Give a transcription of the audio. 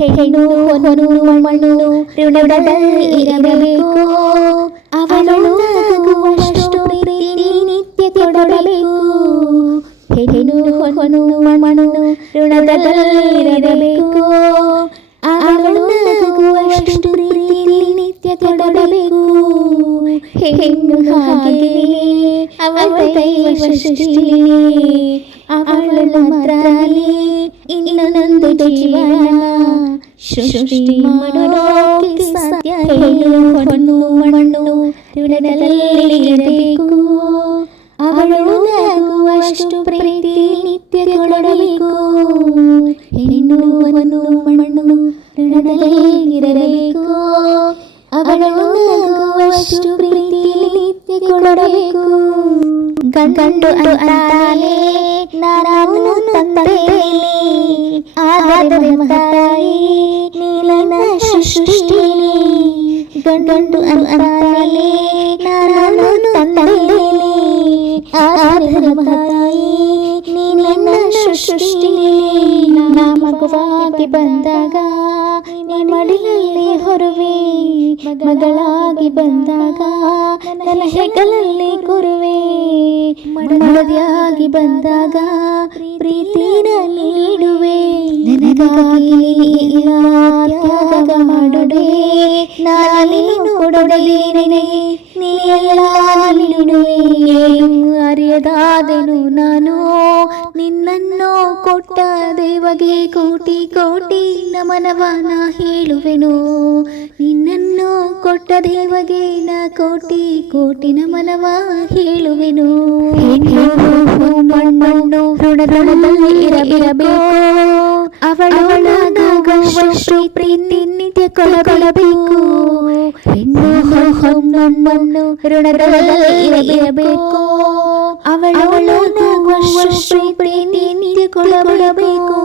ಹೆಣ್ಣು ಹೊನ್ನು ಮಣ್ಣು ಋಣದಲ್ಲಿ ಇರಬೇಕು. ಅವಳು ನಗುವಷ್ಟು ಪ್ರೀತಿ ನಿತ್ಯ ಕೊಡಬೇಕು. ಹೆಣ್ಣು ಹೊನ್ನು ಮಣ್ಣು ಋಣದಲ್ಲಿರಬೇಕು. ಅವಳು ನಗುವಷ್ಟು ಪ್ರೀತಿ ನಿತ್ಯ ಕೊಡಬೇಕು. ಹೆಣ್ಣು ಹಾಗೆ ಅವಳ ದೈವ ಸೃಷ್ಟಿಲಿ ಅವಳ ಮಾತ್ರನೇ ಇನ್ನೊಂದು ಜೀವನ ಸೃಷ್ಟಿ ಮಾಡೋಕೆ ಸಾಧ್ಯ. ಹೆಣ್ಣು ಹೊನ್ನು ಮಣ್ಣು ಋಣದಲ್ಲಿರಬೇಕು. ಅವಳು ನಗುವಷ್ಟು ಪ್ರೀತಿ ನಿತ್ಯ ಕೊಡಬೇಕು. ಹೆಣ್ಣು ಹೊನ್ನು ಮಣ್ಣು ಋಣದಲ್ಲಿರಬೇಕು. ಅವಳು ನಗುವಷ್ಟು ಪ್ರೀತಿ ನಿತ್ಯ ಕೊಡಬೇಕು. ಗಂಡು ಅಂತಾನೆ ನಾನು ತಂದೇನೆ, ಆದರೆ ಮಹಾತಾಯಿ ನೀಲನ ಸೃಷ್ಟಿಲಿ. ಗಂಡು ಅಂತಾನೆ ನಾನು ತಂದೇನೆ, ಆದರೆ ಮಹಾತಾಯಿ ನೀಲನ ಸೃಷ್ಟಿಲಿ. ನಾ ಮಗುವಾಗಿ ಬಂದಾಗ ಮಡಿಲಲ್ಲಿ ಹೊರುವೆ, ಮಗಳಾಗಿ ಬಂದಾಗ ನನ್ನ ಹೆಗಲಲ್ಲಿ ಕೂರುವೆ. ಮಡದಿಯಾಗಿ ಬಂದಾಗ ಪ್ರೀತಿನ ನೀಡುವೆ. ನನಗಾಗಿ ತ್ಯಾಗ ಮಾಡುವೆ, ನಾನೇನು ಕೊಡದೆ ನಿನಗೆ ನೀನೆಲ್ಲ ನೀಡುವೆ. ಅರಿಯದಾದೆನು ನಾನು ನಿನ್ನನ್ನು ಕೊಟ್ಟ ದೇವಗೆ ಕೋಟಿ ಕೋಟಿ ನಮನವನ ಹೇಳುವೆನು. ನಿನ್ನನ್ನು ಕೊಟ್ಟ ದೇವಗೆ ನಾ ಕೋಟಿ ಕೋಟಿ ನಮನವ ಹೇಳುವೆನು. ಹೆಣ್ಣು ಮಣ್ಣು ಋಣದಲ್ಲಿ ಇರಬೇಕು. ಅವಳು ನಗುವಷ್ಟು ಪ್ರೀತಿ ನಿತ್ಯ ಕೊಡಬೇಕು. ಹೆಣ್ಣು ಮಣ್ಣು ಋಣದಲ್ಲಿ ಇರಬೇಕು. ಅವಳು ನಗುವಷ್ಟು ಪ್ರೀತಿ ನಿತ್ಯ ಕೊಡಬೇಕು.